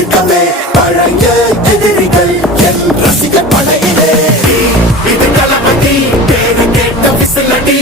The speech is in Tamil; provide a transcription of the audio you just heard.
எதிர்க்கவே பழைய எதிரிகள் என் ரசிகர் படையிலே. இது தளபதி பேரு கேட்ட விசிலடி.